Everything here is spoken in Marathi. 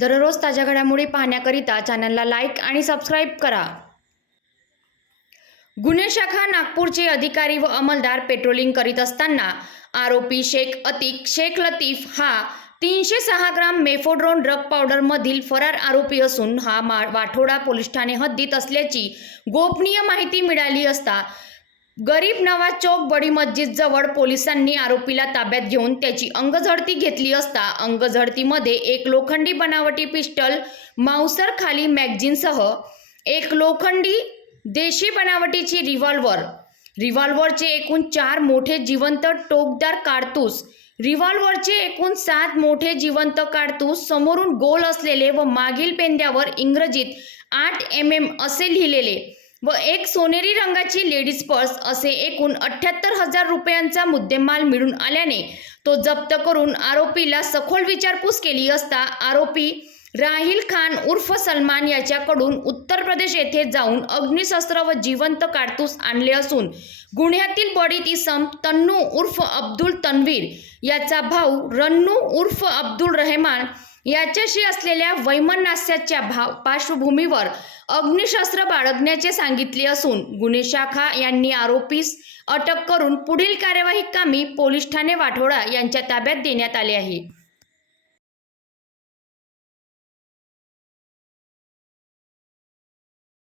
दररोज ताज्या घडामोडी पाहण्याकरिता चॅनलला लाईक आणि सबस्क्राईब करा. गुन्हे शाखा नागपूरचे अधिकारी व अंमलदार पेट्रोलिंग करीत असताना आरोपी शेख अतिक शेख लतीफ हा तीनशे सहा ग्राम मेफोड्रोन ड्रग पावडरमधील फरार आरोपी असून हा मा वाठोडा पोलीस ठाणे हद्दीत असल्याची गोपनीय माहिती मिळाली असता गरीब नवाज चौक बडी मस्जिद जवळ पोलिसांनी आरोपीला ताब्यात घेऊन त्याची अंगझडती घेतली असता अंगझडतीमध्ये एक लोखंडी बनावटी पिस्टल मांसर खाली मॅगझिनसह एक लोखंडी देशी बनावटीची रिव्हॉल्वर रिव्हॉल्वरचे एकूण चार मोठे जिवंत टोकदार काडतूस रिव्हॉल्वरचे एकूण सात मोठे जिवंत काडतूस समोरून गोल असलेले व मागील पेंद्यावर इंग्रजीत आठ एम एम असे लिहिलेले. व एक सोनेरी रंगाची लेडीज पर्स असे एकूण अठ्ठ्याहत्तर हजार रुपयांचा मुद्देमाल मिळून आल्याने तो जप्त करून आरोपीला सखोल विचारपूस केली असता आरोपी राहिल खान उर्फ सलमान याच्याकडून उत्तर प्रदेश येथे जाऊन अग्निशस्त्र व जिवंत काडतूस आणले असून गुन्ह्यातील बडीत इसम तन्नू उर्फ अब्दुल तन्वीर याचा भाऊ रन्नू उर्फ अब्दुल रहमान याच्याशी असलेल्या वैमनस्याच्या भाव पार्श्वभूमीवर अग्निशस्त्र बाळगण्याचे सांगितले असून गुन्हे शाखा यांनी आरोपीस अटक करून पुढील कार्यवाही कामी पोलीस ठाणे वाठोडा यांच्या ताब्यात देण्यात आले आहे.